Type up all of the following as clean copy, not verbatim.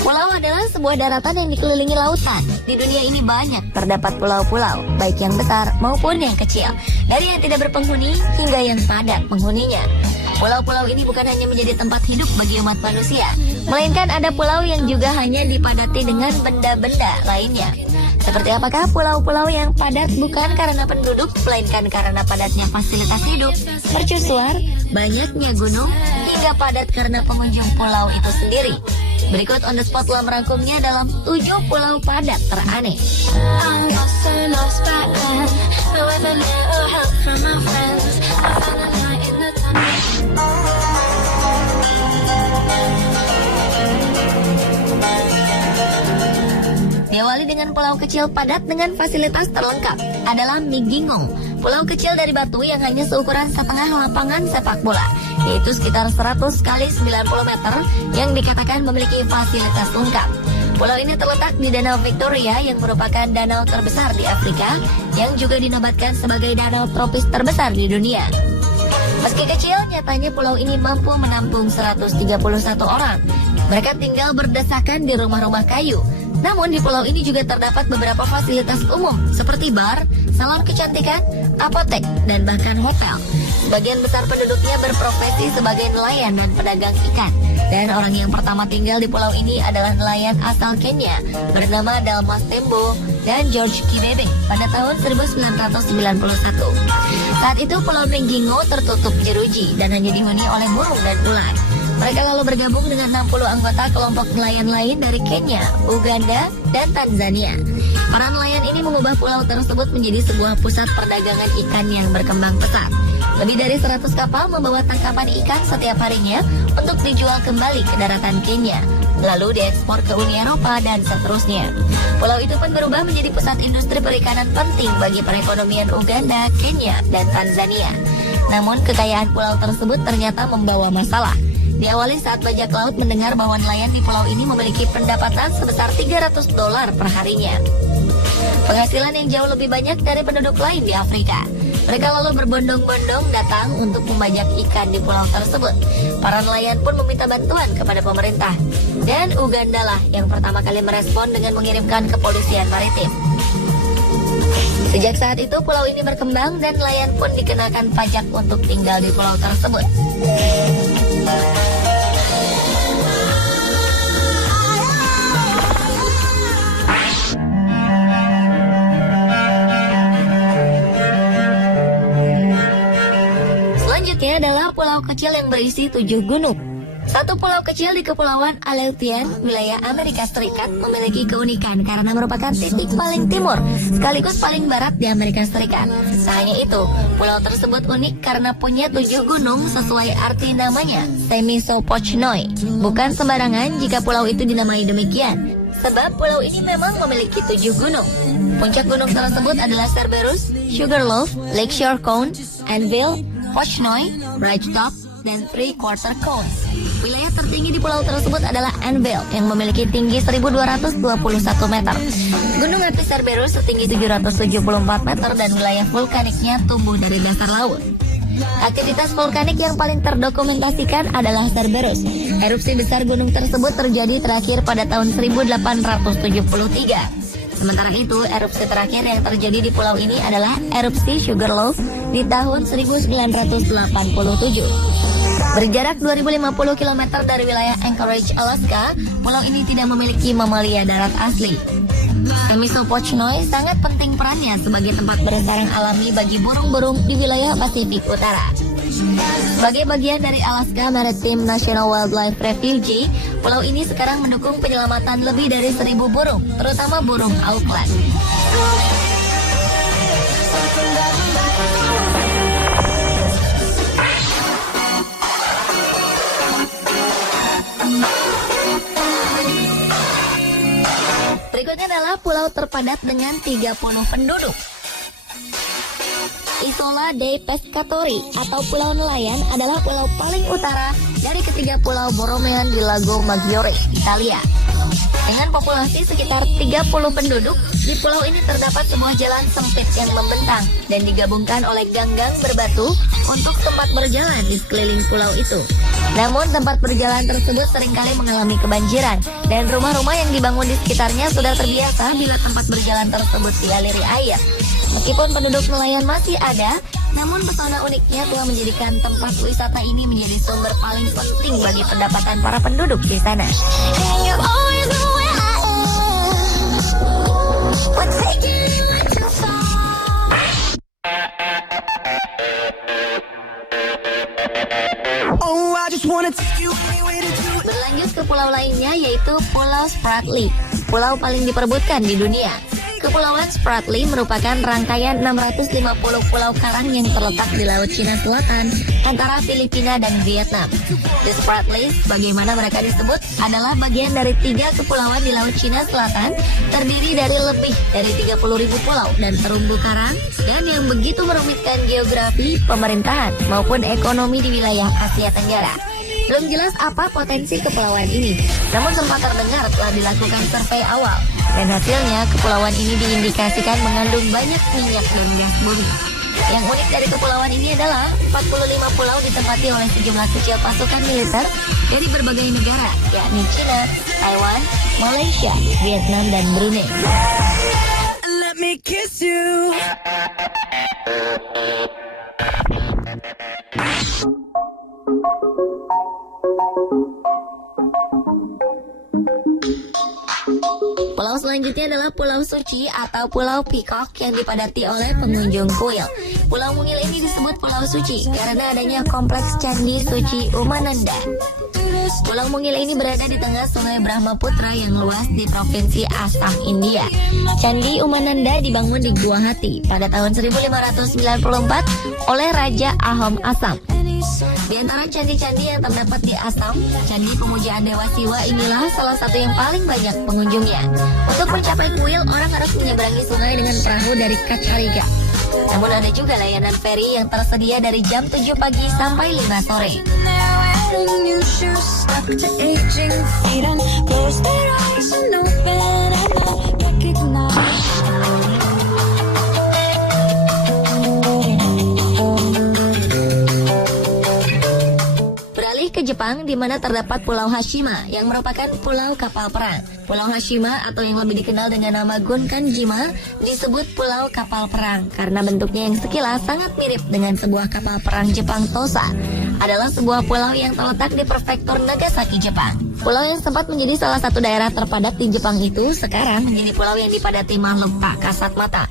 Pulau adalah sebuah daratan yang dikelilingi lautan. Di dunia ini banyak terdapat pulau-pulau, baik yang besar maupun yang kecil, dari yang tidak berpenghuni hingga yang padat penghuninya. Pulau-pulau ini bukan hanya menjadi tempat hidup bagi umat manusia, melainkan ada pulau yang juga hanya dipadati dengan benda-benda lainnya. Seperti apakah pulau-pulau yang padat bukan karena penduduk, melainkan karena padatnya fasilitas hidup, mercusuar, banyaknya gunung, hingga padat karena pengunjung pulau itu sendiri. Berikut On The Spot telah merangkumnya dalam 7 pulau padat teraneh. Diawali dengan pulau kecil padat dengan fasilitas terlengkap adalah Migingo, pulau kecil dari batu yang hanya seukuran setengah lapangan sepak bola, yaitu sekitar 100 kali 90 meter yang dikatakan memiliki fasilitas lengkap. Pulau ini terletak di Danau Victoria yang merupakan danau terbesar di Afrika yang juga dinobatkan sebagai danau tropis terbesar di dunia. Meski kecil, nyatanya pulau ini mampu menampung 131 orang. Mereka tinggal berdesakan di rumah-rumah kayu. Namun di pulau ini juga terdapat beberapa fasilitas umum seperti bar, salon kecantikan, apotek, dan bahkan hotel. Sebagian besar penduduknya berprofesi sebagai nelayan dan pedagang ikan. Dan orang yang pertama tinggal di pulau ini adalah nelayan asal Kenya bernama Dalmas Tembo dan George Kibebe pada tahun 1991. Saat itu Pulau Migingo tertutup jeruji dan hanya dihuni oleh burung dan ular. Mereka lalu bergabung dengan 60 anggota kelompok nelayan lain dari Kenya, Uganda, dan Tanzania. Para nelayan ini mengubah pulau tersebut menjadi sebuah pusat perdagangan ikan yang berkembang pesat. Lebih dari 100 kapal membawa tangkapan ikan setiap harinya untuk dijual kembali ke daratan Kenya, lalu diekspor ke Uni Eropa dan seterusnya. Pulau itu pun berubah menjadi pusat industri perikanan penting bagi perekonomian Uganda, Kenya, dan Tanzania. Namun kekayaan pulau tersebut ternyata membawa masalah. Diawali saat bajak laut mendengar bahwa nelayan di pulau ini memiliki pendapatan sebesar $300 per harinya. Penghasilan yang jauh lebih banyak dari penduduk lain di Afrika. Mereka lalu berbondong-bondong datang untuk membajak ikan di pulau tersebut. Para nelayan pun meminta bantuan kepada pemerintah. Dan Uganda lah yang pertama kali merespon dengan mengirimkan kepolisian maritim. Sejak saat itu pulau ini berkembang dan nelayan pun dikenakan pajak untuk tinggal di pulau tersebut. Selanjutnya adalah pulau kecil yang berisi 7 gunung. Satu pulau kecil di Kepulauan Aleutian, wilayah Amerika Serikat, memiliki keunikan karena merupakan titik paling timur sekaligus paling barat di Amerika Serikat. Tak hanya itu, pulau tersebut unik karena punya 7 gunung sesuai arti namanya, Temisopochnoi. Bukan sembarangan jika pulau itu dinamai demikian, sebab pulau ini memang memiliki 7 gunung. Puncak gunung tersebut adalah Cerberus, Sugarloaf, Lakeshore Cone, Anvil, Pochnoi, Ridgetop, dan Three Quarter Cone. Wilayah tertinggi di pulau tersebut adalah Anvil yang memiliki tinggi 1221 meter. Gunung api Cerberus setinggi 774 meter dan wilayah vulkaniknya tumbuh dari dasar laut. Aktivitas vulkanik yang paling terdokumentasikan adalah Cerberus. Erupsi besar gunung tersebut terjadi terakhir pada tahun 1873. Sementara itu, erupsi terakhir yang terjadi di pulau ini adalah erupsi Sugarloaf di tahun 1987. Berjarak 2050 km dari wilayah Anchorage, Alaska, pulau ini tidak memiliki mamalia darat asli. Temisopochnoi sangat penting perannya sebagai tempat bersarang alami bagi burung-burung di wilayah Pasifik Utara. Sebagai bagian dari Alaska Maritime National Wildlife Refuge, pulau ini sekarang mendukung penyelamatan lebih dari 1.000 burung, terutama burung Auckland. Berikutnya adalah pulau terpadat dengan 30 penduduk. Isola dei Pescatori atau Pulau Nelayan adalah pulau paling utara dari ketiga pulau Borromean di Lago Maggiore, Italia. Dengan populasi sekitar 30 penduduk, di pulau ini terdapat sebuah jalan sempit yang membentang dan digabungkan oleh gang-gang berbatu untuk tempat berjalan di sekeliling pulau itu. Namun tempat berjalan tersebut seringkali mengalami kebanjiran dan rumah-rumah yang dibangun di sekitarnya sudah terbiasa bila tempat berjalan tersebut dialiri air. Meskipun penduduk nelayan masih ada, namun pesona uniknya telah menjadikan tempat wisata ini menjadi sumber paling penting bagi pendapatan para penduduk di sana. Berlanjut ke pulau lainnya yaitu Pulau Spratly, pulau paling diperebutkan di dunia. Kepulauan Spratly merupakan rangkaian 650 pulau karang yang terletak di Laut Cina Selatan antara Filipina dan Vietnam. The Spratlys, bagaimana mereka disebut, adalah bagian dari 3 kepulauan di Laut Cina Selatan, terdiri dari lebih dari 30.000 pulau dan terumbu karang, dan yang begitu merumitkan geografi, pemerintahan, maupun ekonomi di wilayah Asia Tenggara. Belum jelas apa potensi kepulauan ini, namun sempat terdengar telah dilakukan survei awal, dan hasilnya kepulauan ini diindikasikan mengandung banyak minyak dan gas bumi. Yang unik dari kepulauan ini adalah 45 pulau ditempati oleh sejumlah kecil pasukan militer dari berbagai negara, yakni China, Taiwan, Malaysia, Vietnam, dan Brunei. Let me kiss you. Pulau selanjutnya adalah Pulau Suci atau Pulau Peacock yang dipadati oleh pengunjung kuil. Pulau mungil ini disebut Pulau Suci karena adanya kompleks Candi Suci Umananda. Pulau mungil ini berada di tengah Sungai Brahmaputra yang luas di Provinsi Assam, India. Candi Umananda dibangun di Guwahati pada tahun 1594 oleh Raja Ahom Assam. Di antara candi-candi yang terdapat di Assam, Candi Pemujaan Dewa Siwa inilah salah satu yang paling banyak pengunjungnya. Untuk mencapai kuil, orang harus menyeberangi sungai dengan perahu dari Kachariga. Namun ada juga layanan feri yang tersedia dari jam 7 pagi sampai 5 sore. Ke Jepang, di mana terdapat Pulau Hashima yang merupakan pulau kapal perang. Pulau Hashima atau yang lebih dikenal dengan nama Gonkanjima disebut pulau kapal perang karena bentuknya yang sekilas sangat mirip dengan sebuah kapal perang Jepang Tosa. Adalah sebuah pulau yang terletak di prefektur Nagasaki, Jepang. Pulau yang sempat menjadi salah satu daerah terpadat di Jepang itu sekarang menjadi pulau yang dipadati makhluk tak kasat mata.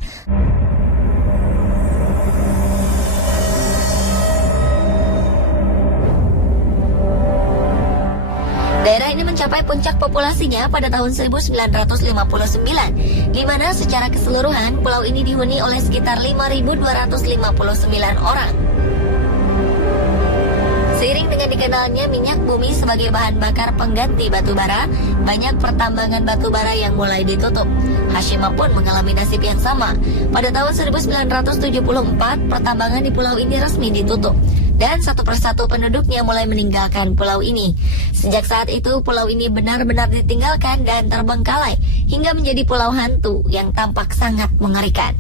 Daerah ini mencapai puncak populasinya pada tahun 1959, di mana secara keseluruhan pulau ini dihuni oleh sekitar 5.259 orang. Seiring dengan dikenalnya minyak bumi sebagai bahan bakar pengganti batu bara, banyak pertambangan batu bara yang mulai ditutup. Hashima pun mengalami nasib yang sama. Pada tahun 1974, pertambangan di pulau ini resmi ditutup. Dan satu persatu penduduknya mulai meninggalkan pulau ini. Sejak saat itu, pulau ini benar-benar ditinggalkan dan terbengkalai hingga menjadi pulau hantu yang tampak sangat mengerikan.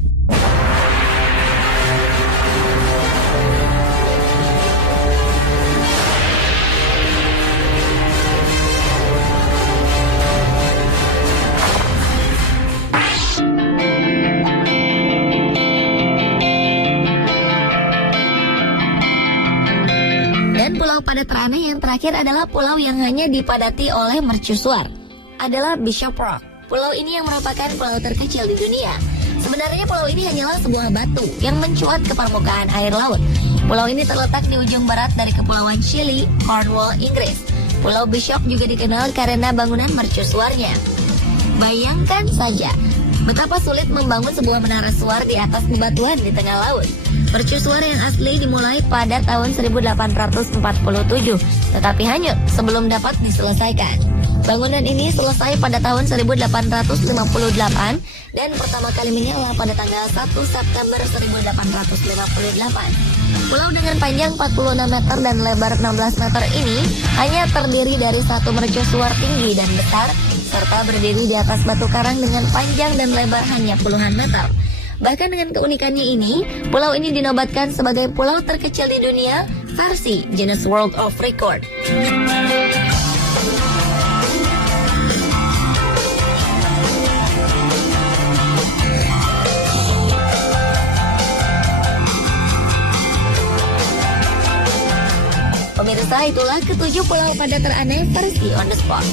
Pulau padat ranah yang terakhir adalah pulau yang hanya dipadati oleh mercusuar, adalah Bishop Rock. Pulau ini yang merupakan pulau terkecil di dunia. Sebenarnya pulau ini hanyalah sebuah batu yang mencuat ke permukaan air laut. Pulau ini terletak di ujung barat dari Kepulauan Scilly, Cornwall, Inggris. Pulau Bishop juga dikenal karena bangunan mercusuarnya. Bayangkan saja betapa sulit membangun sebuah menara suar di atas bebatuan di tengah laut. Mercusuar yang asli dimulai pada tahun 1847, tetapi hanyut sebelum dapat diselesaikan. Bangunan ini selesai pada tahun 1858 dan pertama kali menyala pada tanggal 1 September 1858. Pulau dengan panjang 46 meter dan lebar 16 meter ini hanya terdiri dari satu mercusuar tinggi dan besar serta berdiri di atas batu karang dengan panjang dan lebar hanya puluhan meter. Bahkan dengan keunikannya ini, pulau ini dinobatkan sebagai pulau terkecil di dunia versi Guinness World of Record. Pemirsa, itulah ketujuh pulau padat teraneh versi On The Spot.